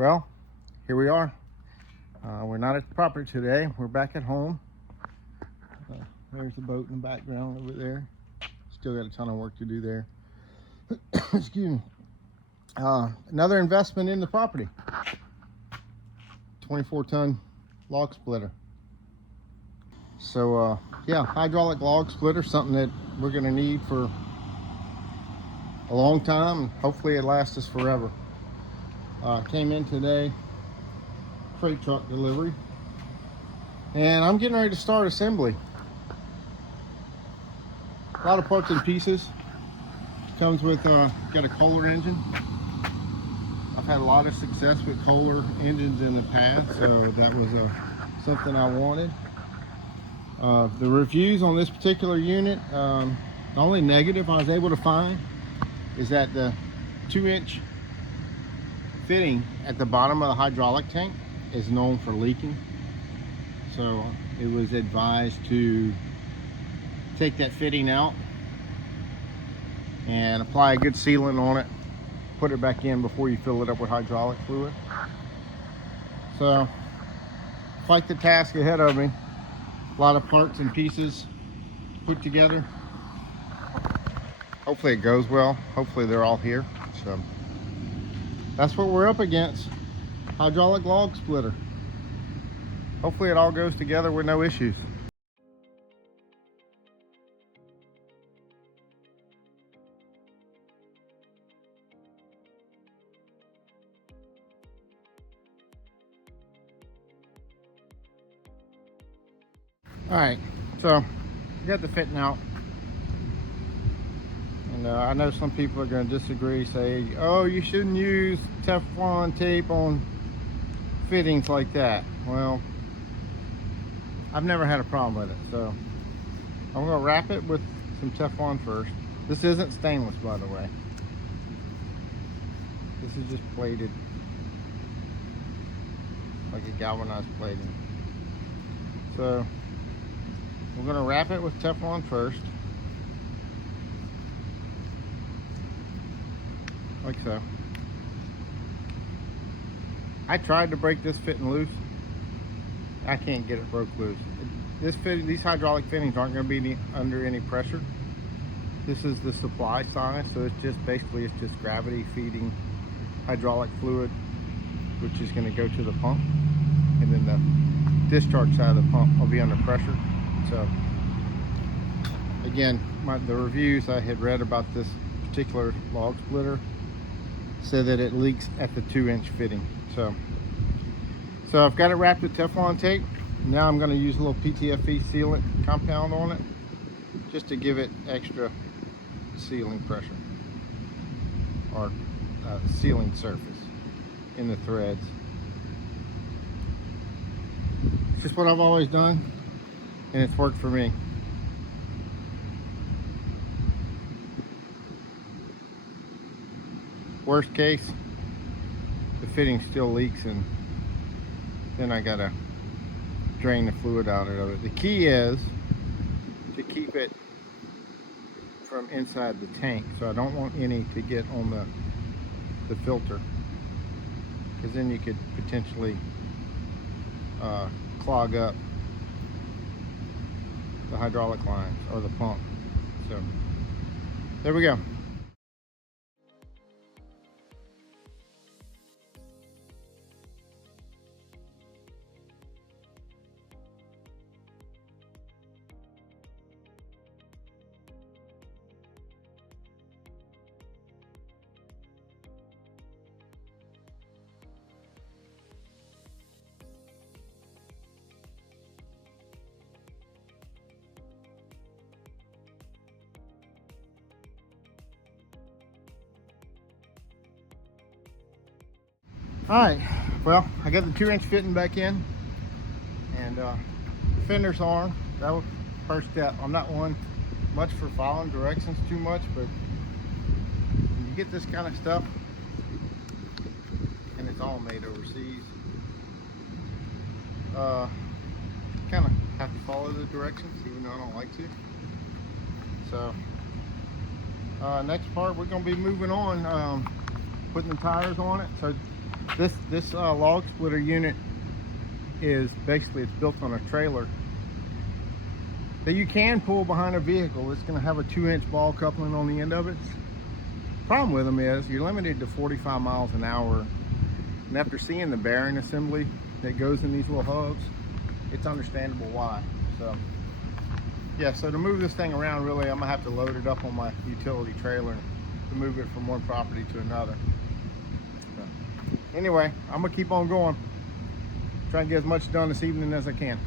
Well, here we are. We're not at the property today. We're back at home. There's the boat in the background over there. Still got a ton of work to do there. Excuse me. Another investment in the property. 24-ton log splitter. So yeah, hydraulic log splitter, something that we're going to need for a long time. Hopefully it lasts us forever. Came in today, freight truck delivery, and I'm getting ready to start assembly. A lot of parts and pieces. Comes with got a Kohler engine. I've had a lot of success with Kohler engines in the past, so that was something I wanted. The reviews on this particular unit, the only negative I was able to find is that the 2-inch fitting at the bottom of the hydraulic tank is known for leaking. So it was advised to take that fitting out and apply a good sealant on it, put it back in before you fill it up with hydraulic fluid. So quite the task ahead of me. A lot of parts and pieces put together. Hopefully it goes well. Hopefully they're all here. So that's what we're up against. Hydraulic log splitter. Hopefully it all goes together with no issues. All right, so we got the fitting out. And I know some people are going to disagree, say, oh, you shouldn't use Teflon tape on fittings like that. Well, I've never had a problem with it, so I'm going to wrap it with some Teflon first. This isn't stainless, by the way. This is just plated, like a galvanized plating. So we're going to wrap it with Teflon first. Like so. I tried to break this fitting loose. I can't get it broke loose. These hydraulic fittings aren't going to be under any pressure. This is the supply side, so it's just gravity feeding hydraulic fluid, which is going to go to the pump, and then the discharge side of the pump will be under pressure. So again, the reviews I had read about this particular log splitter said that it leaks at the 2-inch fitting. So I've got it wrapped with Teflon tape. Now I'm going to use a little PTFE sealant compound on it just to give it extra sealing pressure, or sealing surface in the threads. It's just what I've always done, and it's worked for me. Worst case, the fitting still leaks, and then I gotta drain the fluid out of it. The key is to keep it from inside the tank, so I don't want any to get on the filter, because then you could potentially clog up the hydraulic lines or the pump. So there we go. All right, well, I got the 2-inch fitting back in, and the fender's on. That was the first step. I'm not one much for following directions too much, but when you get this kind of stuff, and it's all made overseas, kind of have to follow the directions, even though I don't like to. So next part, we're going to be moving on, putting the tires on it. So This log splitter unit is basically, it's built on a trailer that you can pull behind a vehicle. It's going to have a 2-inch ball coupling on the end of it. Problem with them is you're limited to 45 miles an hour, and after seeing the bearing assembly that goes in these little hubs, it's understandable why. So yeah, so to move this thing around, really I'm gonna have to load it up on my utility trailer to move it from one property to another. So anyway, I'm gonna keep on going, try and get as much done this evening as I can.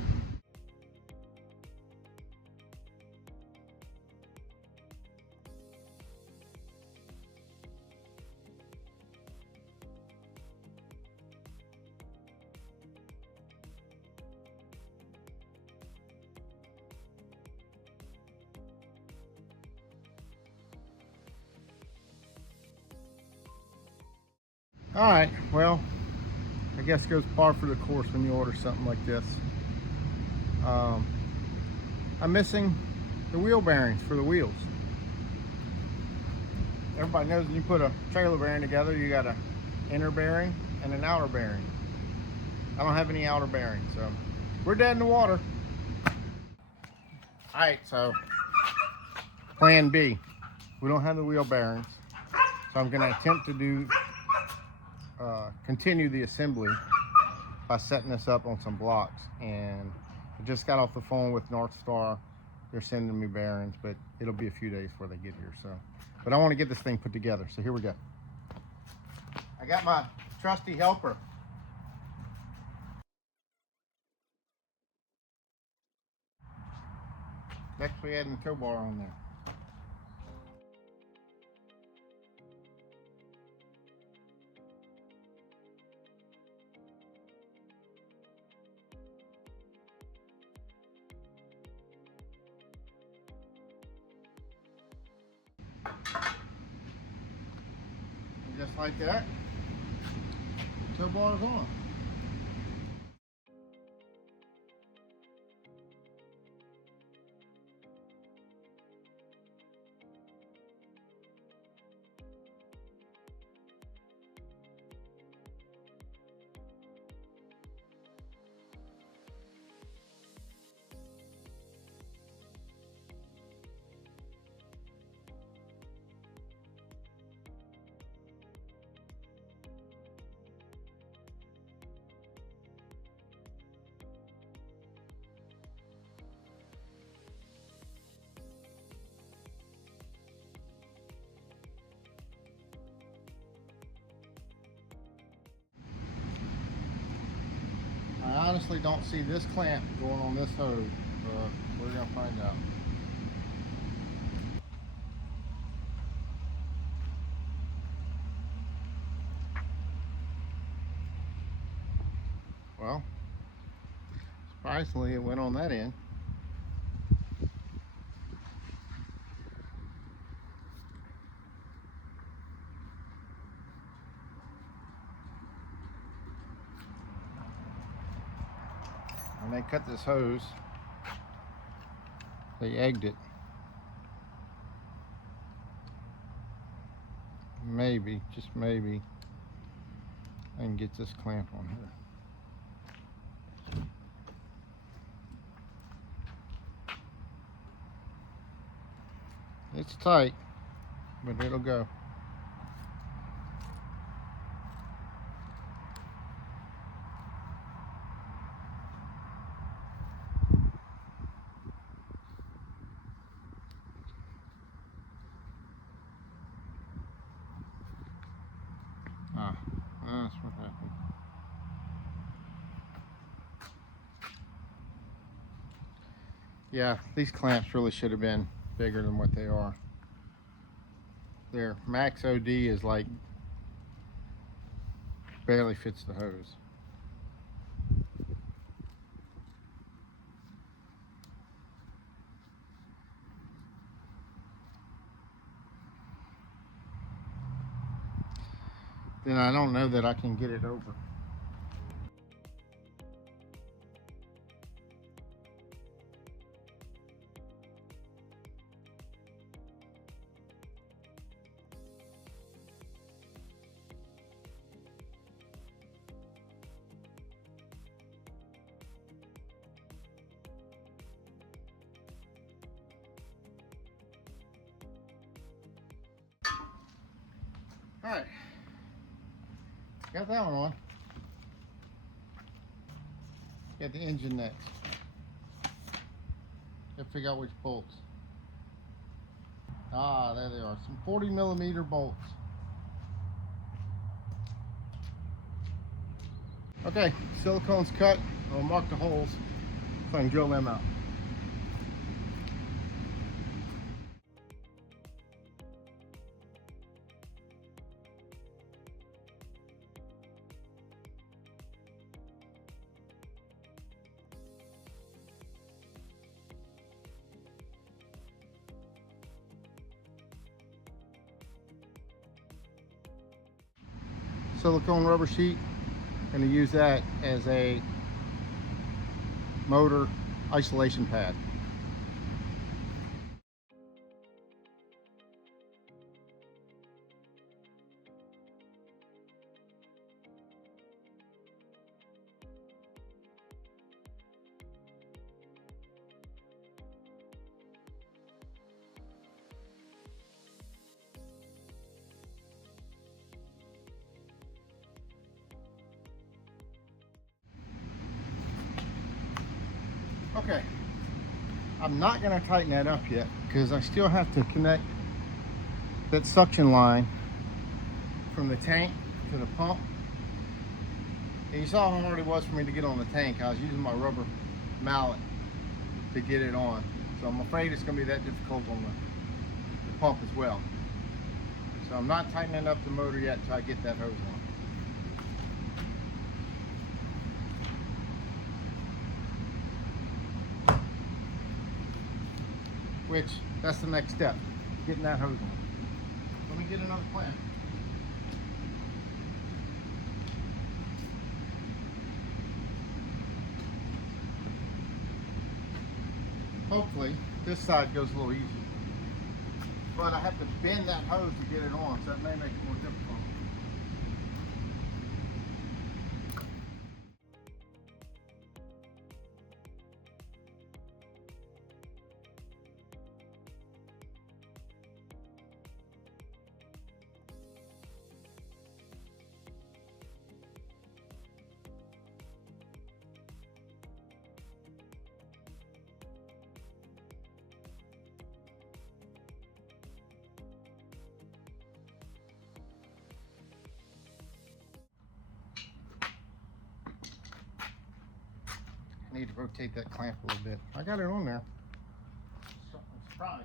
All right, well, I guess it goes par for the course when you order something like this. I'm missing the wheel bearings for the wheels. Everybody knows when you put a trailer bearing together, you got an inner bearing and an outer bearing. I don't have any outer bearings, so we're dead in the water. All right, so plan B. We don't have the wheel bearings, so I'm gonna attempt to do continue the assembly by setting this up on some blocks. And I just got off the phone with Northstar. They're sending me bearings, but it'll be a few days before they get here. So, but I want to get this thing put together. So here we go. I got my trusty helper. Actually adding the tow bar on there. And just like that, the tow bar is on. I honestly don't see this clamp going on this hose, but we're gonna find out. Well, surprisingly, it went on that end. When they cut this hose, they egged it. Maybe, just maybe, I can get this clamp on here. It's tight, but it'll go. Ah, that's what happened. Yeah, these clamps really should have been bigger than what they are. Their max OD is like barely fits the hose. Then I don't know that I can get it over. All right, got that one on. Got the engine next. Got to figure out which bolts. Ah, there they are. Some 40mm bolts. Okay, silicone's cut. I'll mark the holes so I can drill them out. Silicone rubber sheet. Going to use that as a motor isolation pad. Okay, I'm not going to tighten that up yet because I still have to connect that suction line from the tank to the pump. And you saw how hard it was for me to get on the tank. I was using my rubber mallet to get it on. So I'm afraid it's going to be that difficult on the pump as well. So I'm not tightening up the motor yet until I get that hose on. Which, that's the next step, getting that hose on. Let me get another clamp. Hopefully, this side goes a little easier. But I have to bend that hose to get it on, so that may make it more difficult. I need to rotate that clamp a little bit. I got it on there. I'm surprised.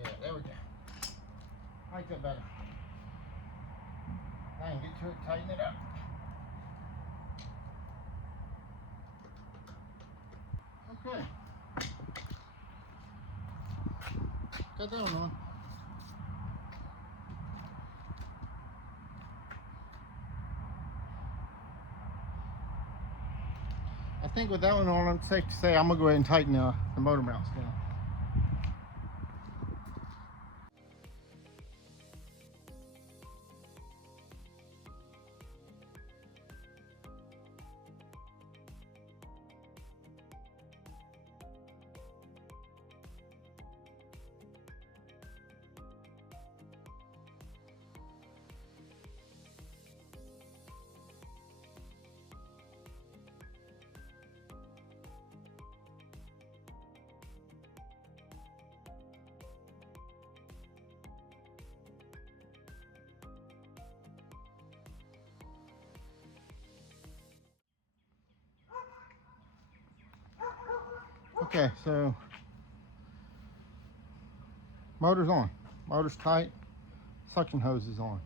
Yeah, there we go. I like that better. I can get to it, tighten it up. Okay. Got that one on. I think with that one on, it's safe to say I'm gonna go ahead and tighten the motor mounts down. Okay, so motor's on. Motor's tight. Suction hose is on.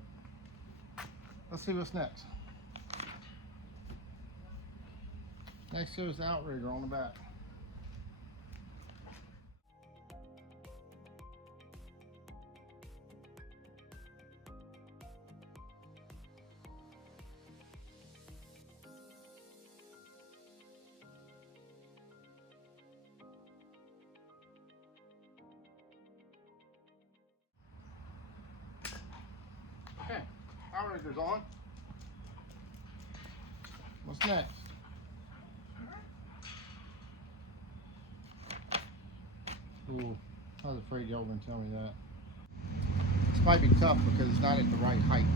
Let's see what's next. Next goes the outrigger on the back. Okay, outrigger's on. What's next? Ooh, I was afraid y'all were gonna tell me that. This might be tough because it's not at the right height.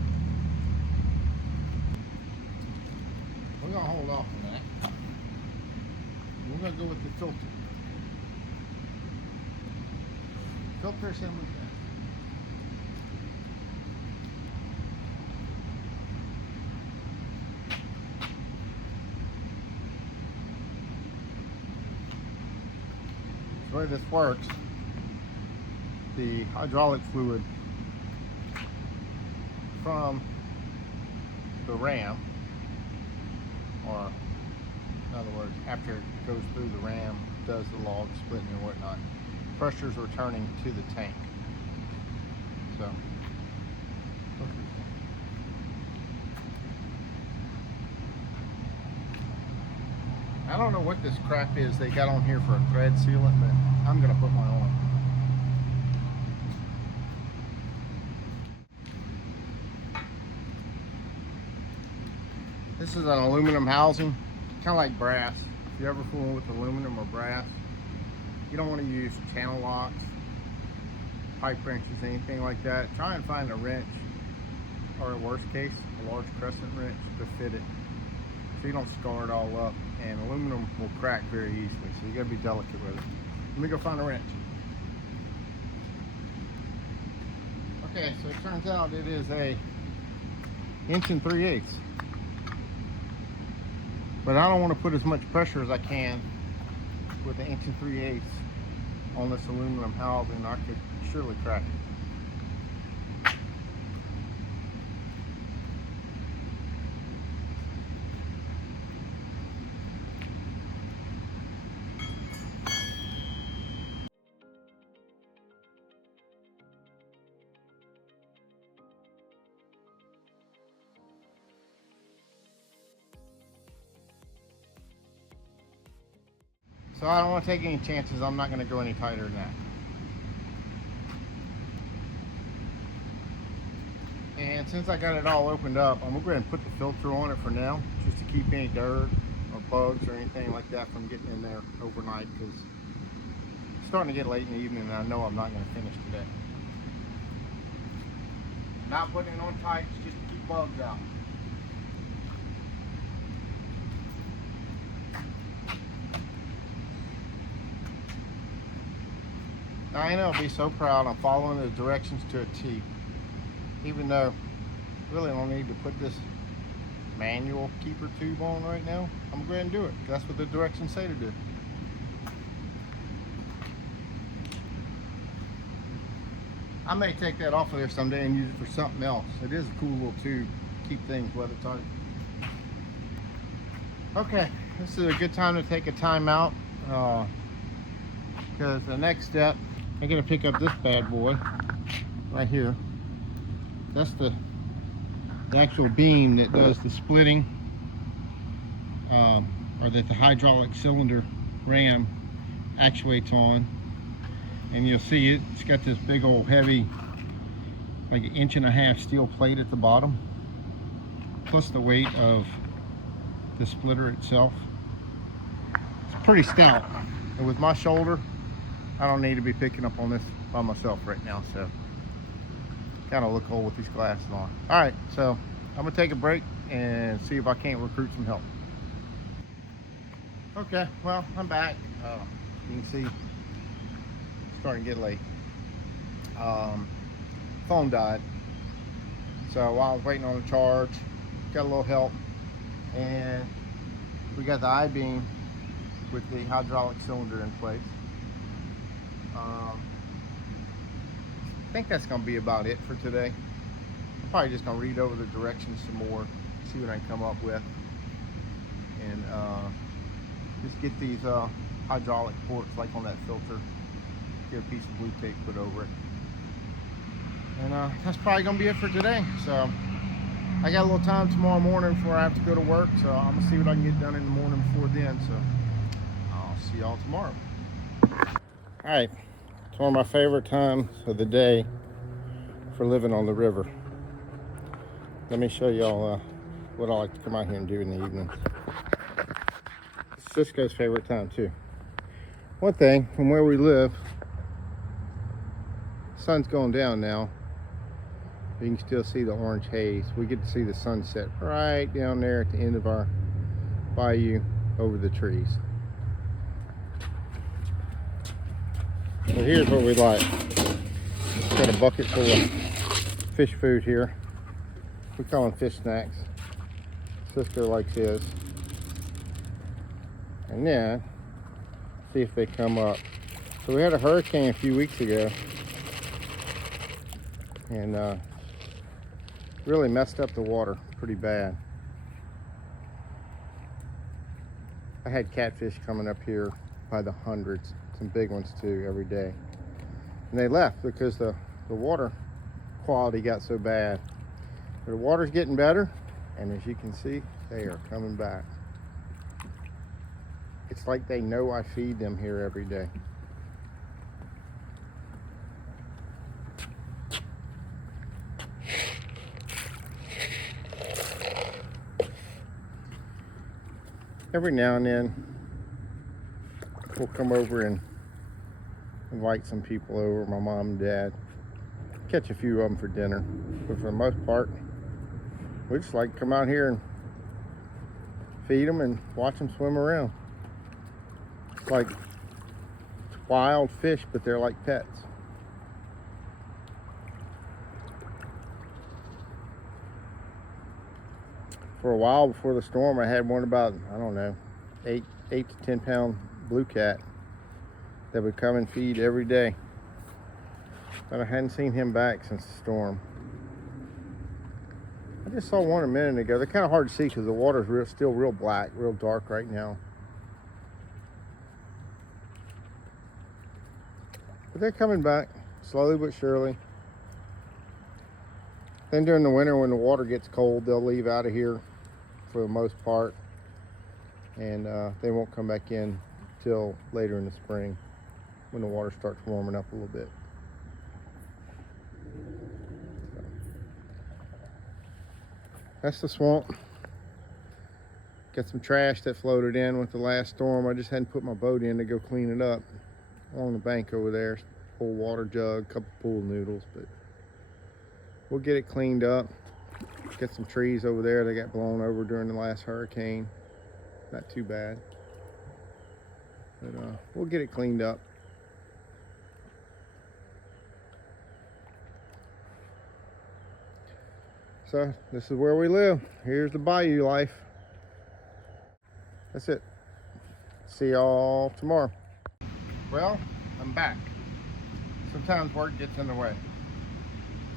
We're gonna hold off on that. We're gonna go with the filter. Filter assembly. The way this works, the hydraulic fluid from the ram, or in other words, after it goes through the ram, does the log splitting and whatnot, pressure is returning to the tank. So, I don't know what this crap is they got on here for a thread sealant, but I'm gonna put mine on. This is an aluminum housing, kind of like brass. If you're ever fooling with aluminum or brass, you don't want to use channel locks, pipe wrenches, anything like that. Try and find a wrench, or in worst case, a large crescent wrench to fit it, so you don't scar it all up. And aluminum will crack very easily, so you gotta be delicate with it. Let me go find a wrench. Okay, so it turns out it is a 1 3/8. But I don't want to put as much pressure as I can with the 1 3/8 on this aluminum housing. I could surely crack it. So I don't want to take any chances. I'm not going to go any tighter than that. And since I got it all opened up, I'm going to go ahead and put the filter on it for now, just to keep any dirt or bugs or anything like that from getting in there overnight, because it's starting to get late in the evening and I know I'm not going to finish today. Not putting it on tight, just to keep bugs out. Now, I know I'll be so proud. I'm following the directions to a T, even though I really don't need to put this manual keeper tube on right now. I'm going to go ahead and do it. That's what the directions say to do. I may take that off of there someday and use it for something else. It is a cool little tube. Keep things weather tight. Okay, this is a good time to take a time out, because the next step, I'm going to pick up this bad boy right here. That's the actual beam that does the splitting, or that the hydraulic cylinder ram actuates on. And you'll see it's got this big old heavy, like 1.5 inch steel plate at the bottom, plus the weight of the splitter itself. It's pretty stout, and with my shoulder, I don't need to be picking up on this by myself right now, so kind of look old with these glasses on. All right, so I'm gonna take a break and see if I can't recruit some help. Okay, well, I'm back. You can see it's starting to get late. Phone died, so while I was waiting on the charge, got a little help, and we got the I-beam with the hydraulic cylinder in place. I think that's going to be about it for today. I'm probably just going to read over the directions some more, see what I can come up with, and just get these hydraulic ports, like on that filter, get a piece of blue tape put over it. And that's probably going to be it for today. So I got a little time tomorrow morning before I have to go to work, so I'm going to see what I can get done in the morning before then. So I'll see y'all tomorrow. All right. It's one of my favorite times of the day for living on the river. Let me show y'all what I like to come out here and do in the evenings. It's Cisco's favorite time too. One thing, from where we live, Sun's going down now. You can still see the orange haze. We get to see the sunset right down there at the end of our bayou over the trees. So here's what we like. Got a bucket full of fish food here. We call them fish snacks. Sister likes his. And then, see if they come up. So we had a hurricane a few weeks ago. And really messed up the water pretty bad. I had catfish coming up here by the hundreds, some big ones too, every day. And they left because the water quality got so bad. But the water's getting better, and as you can see, they are coming back. It's like they know I feed them here every day. Every now and then, we'll come over and invite some people over, my mom and dad. Catch a few of them for dinner. But for the most part, we just like to come out here and feed them and watch them swim around. It's like wild fish, but they're like pets. For a while before the storm, I had one about, I don't know, 8 to 10 pound blue cat that would come and feed every day. But I hadn't seen him back since the storm. I just saw one a minute ago. They're kind of hard to see because the water's still real black, real dark right now. But they're coming back, slowly but surely. Then during the winter, when the water gets cold, they'll leave out of here for the most part. And they won't come back in till later in the spring when the water starts warming up a little bit. So, that's the swamp. Got some trash that floated in with the last storm. I just hadn't put my boat in to go clean it up. Along the bank over there, full water jug, couple pool noodles, but we'll get it cleaned up. Get some trees over there that got blown over during the last hurricane. Not too bad. But we'll get it cleaned up. So this is where we live. Here's the bayou life. That's it. See y'all tomorrow. Well, I'm back. Sometimes work gets in the way.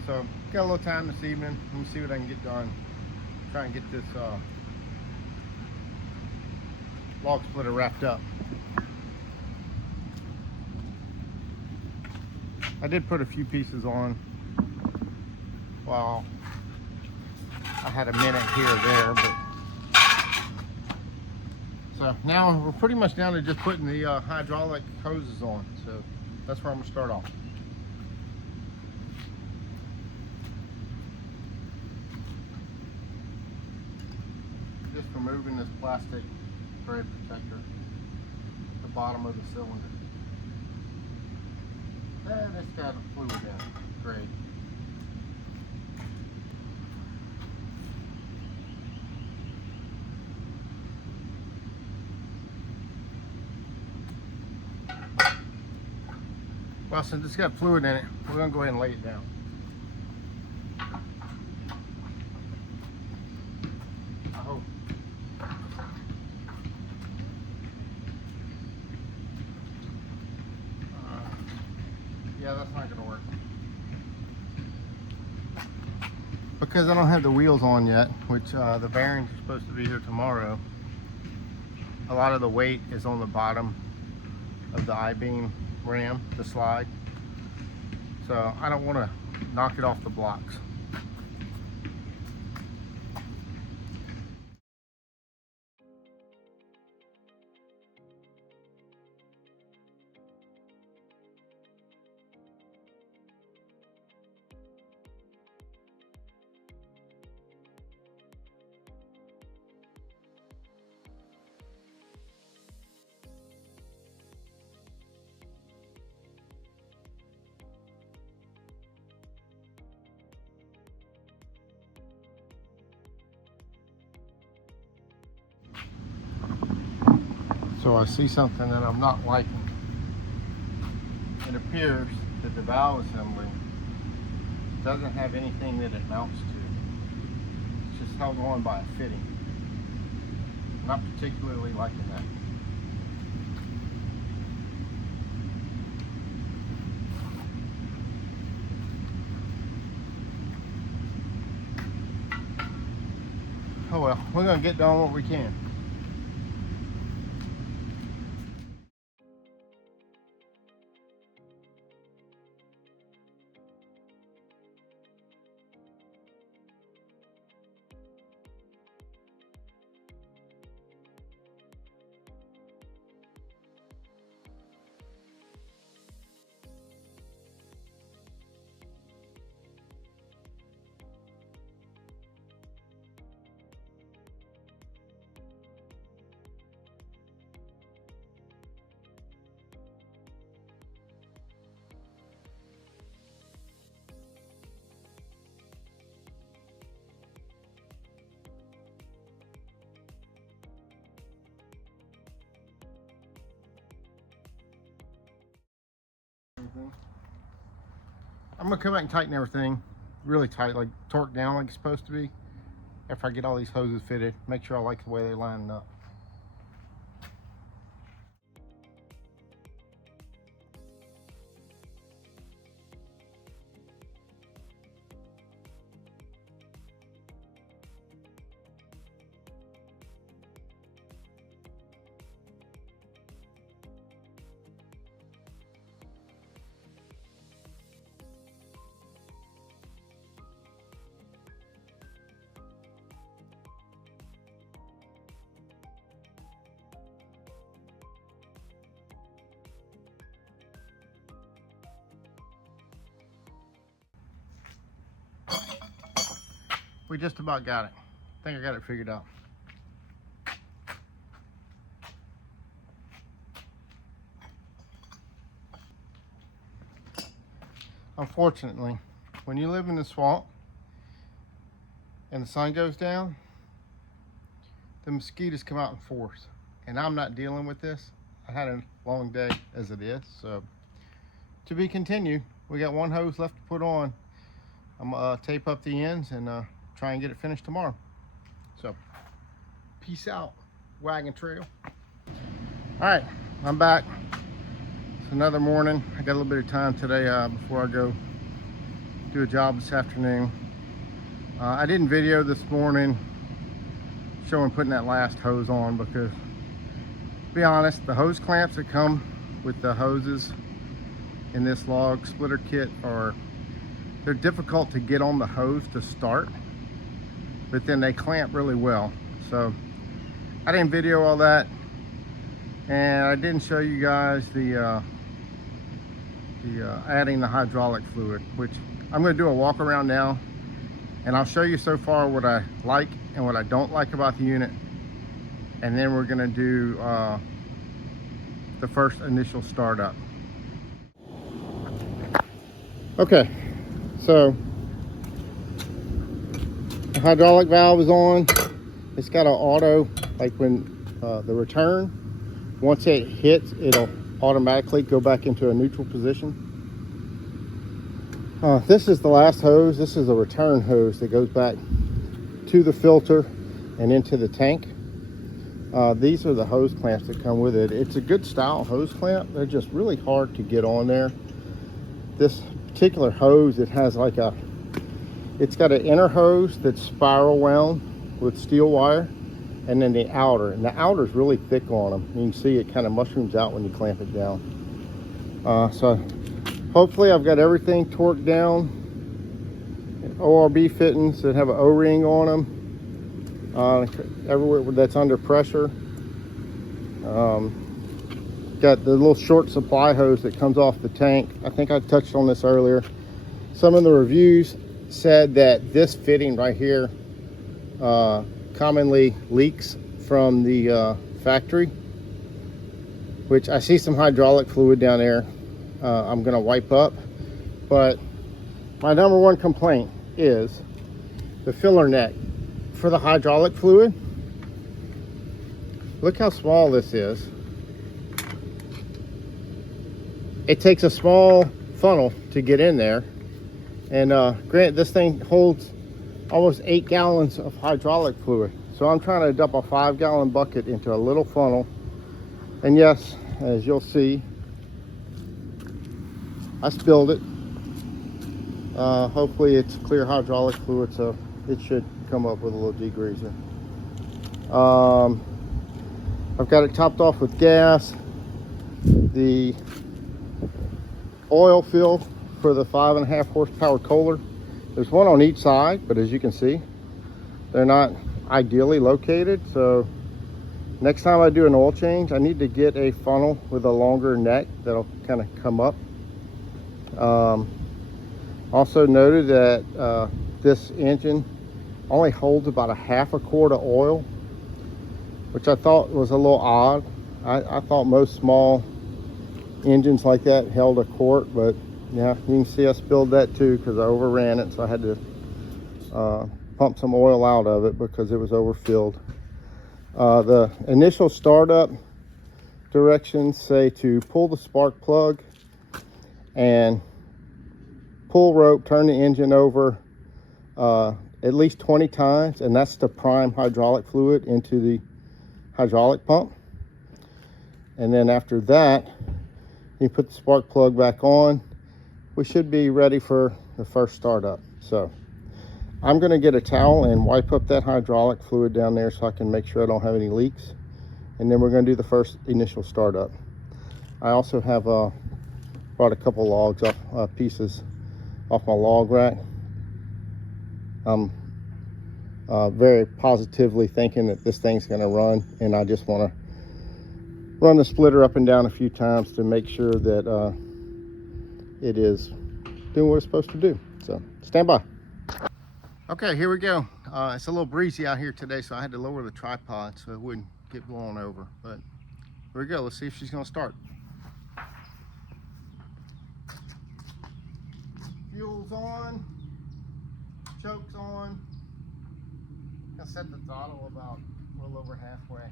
So, got a little time this evening. Let me see what I can get done. Try and get this log splitter wrapped up. I did put a few pieces on while I had a minute here or there, but so now we're pretty much down to just putting the hydraulic hoses on. So that's where I'm gonna start off. Just removing this plastic thread protector, the bottom of the cylinder. And it's got a fluid in it. Great. Well, since it's got fluid in it, we're gonna go ahead and lay it down. I hope. Yeah, that's not gonna work. Because I don't have the wheels on yet, which the bearings are supposed to be here tomorrow. A lot of the weight is on the bottom of the I-beam ram, the slide. So I don't want to knock it off the blocks. So I see something that I'm not liking. It appears that the valve assembly doesn't have anything that it mounts to. It's just held on by a fitting. Not particularly liking that. Oh well, we're gonna get done what we can. I'm gonna come back and tighten everything really tight, like torque down like it's supposed to be, after I get all these hoses fitted. Make sure I like the way they line up. We just about got it. I think I got it figured out. Unfortunately, when you live in the swamp and the sun goes down, the mosquitoes come out in force. And I'm not dealing with this. I had a long day as it is, so to be continued. We got one hose left to put on. I'm gonna tape up the ends and try and get it finished tomorrow. So, peace out, wagon trail. All right, I'm back. It's another morning. I got a little bit of time today before I go do a job this afternoon. I didn't video this morning showing putting that last hose on because, to be honest, the hose clamps that come with the hoses in this log splitter kit they're difficult to get on the hose to start, but then they clamp really well. So I didn't video all that, and I didn't show you guys the adding the hydraulic fluid, which I'm going to do a walk around now, and I'll show you so far what I like and what I don't like about the unit, and then we're going to do the first initial startup. Okay, so the hydraulic valve is on. It's got an auto, like when the return, once it hits, it'll automatically go back into a neutral position. This is the last hose. This is a return hose that goes back to the filter and into the tank. These are the hose clamps that come with it. It's a good style hose clamp. They're just really hard to get on there. This particular hose, it has like it's got an inner hose that's spiral wound with steel wire, and then the outer, and the outer is really thick on them. You can see it kind of mushrooms out when you clamp it down. So hopefully I've got everything torqued down. ORB fittings that have an O-ring on them, everywhere that's under pressure. Got the little short supply hose that comes off the tank. I think I touched on this earlier. Some of the reviews said that this fitting right here commonly leaks from the factory, which I see some hydraulic fluid down there. I'm gonna wipe up, but my number one complaint is the filler neck for the hydraulic fluid. Look how small this is. it takes a small funnel to get in there. And granted, this thing holds almost 8 gallons of hydraulic fluid. So I'm trying to dump a 5-gallon bucket into a little funnel. And yes, as you'll see, I spilled it. Hopefully it's clear hydraulic fluid, so it should come up with a little degreaser. I've got it topped off with gas. The oil fill for the 5.5 horsepower Kohler, there's one on each side, but as you can see, they're not ideally located. So next time I do an oil change, I need to get a funnel with a longer neck that'll kind of come up. Also noted that this engine only holds about a 1/2 quart of oil, which I thought was a little odd. I thought most small engines like that held a quart, but yeah, you can see I spilled that too because I overran it, so I had to pump some oil out of it because it was overfilled. The initial startup directions say to pull the spark plug and pull rope, turn the engine over at least 20 times, and that's to prime hydraulic fluid into the hydraulic pump. And then after that, you put the spark plug back on. We should be ready for the first startup. So I'm going to get a towel and wipe up that hydraulic fluid down there so I can make sure I don't have any leaks. And then we're going to do the first initial startup. I also have brought a couple logs off, pieces off my log rack. I'm very positively thinking that this thing's going to run, and I just want to run the splitter up and down a few times to make sure that it is doing what it's supposed to do. So stand by. Okay, here we go. It's a little breezy out here today, so I had to lower the tripod so it wouldn't get blown over. But here we go. Let's see if she's going to start. Fuel's on. Choke's on. I set the throttle about a little over halfway.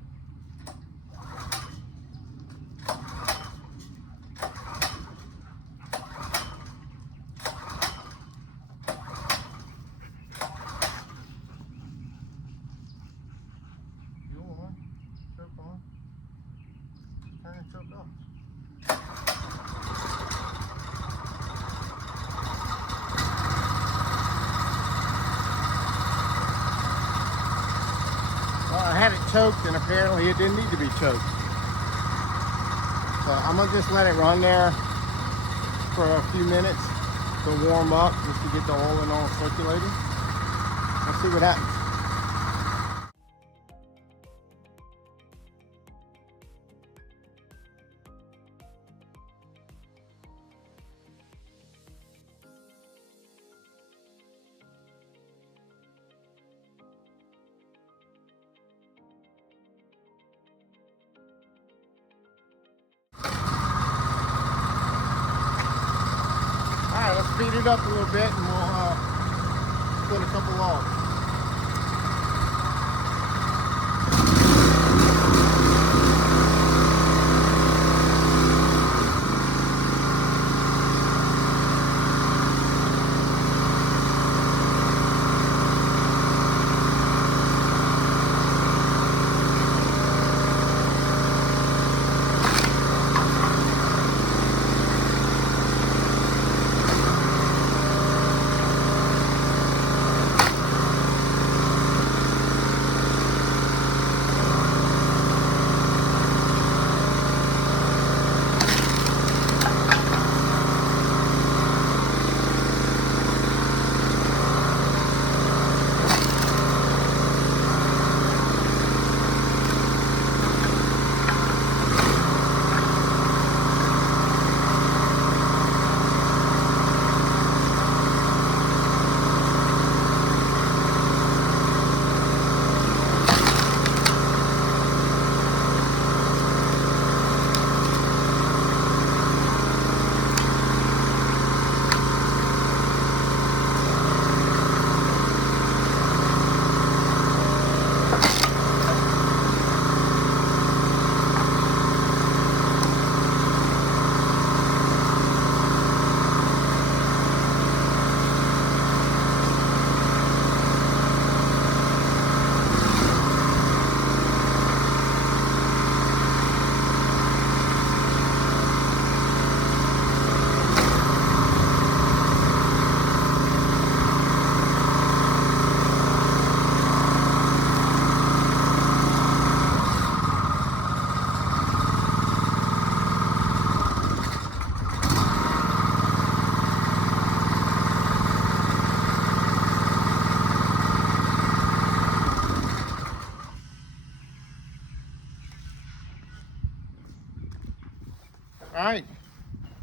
Fuel on, choke on, turn and choke off. Well, I had it choked, and apparently it didn't need to be choked. So I'm gonna just let it run there for a few minutes to warm up, just to get the oil and all circulating. Let's see what happens. Alright, let's speed it up a little bit and we'll split a couple logs.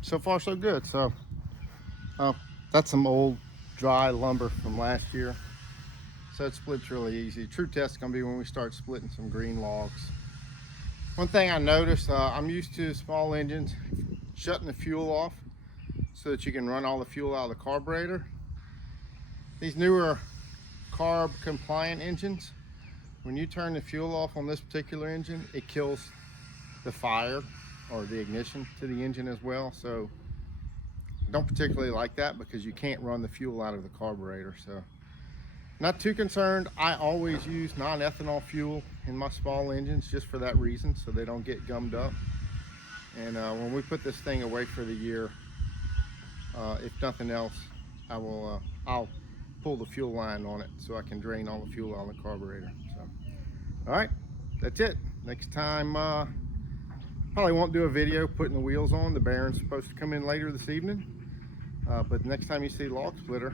so far so good. So that's some old dry lumber from last year. So it splits really easy. True test is gonna be when we start splitting some green logs. One thing I noticed, I'm used to small engines shutting the fuel off so that you can run all the fuel out of the carburetor. These newer carb compliant engines, when you turn the fuel off on this particular engine, it kills the fire or the ignition to the engine as well. So I don't particularly like that because you can't run the fuel out of the carburetor. So not too concerned. I always use non-ethanol fuel in my small engines just for that reason, so they don't get gummed up. And when we put this thing away for the year, if nothing else, I'll pull the fuel line on it so I can drain all the fuel out of the carburetor. So, all right, that's it. Next time, probably won't do a video putting the wheels on. The bearing's supposed to come in later this evening. But next time you see log splitter,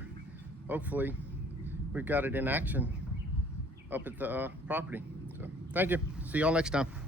hopefully we've got it in action up at the property. So thank you. See y'all next time.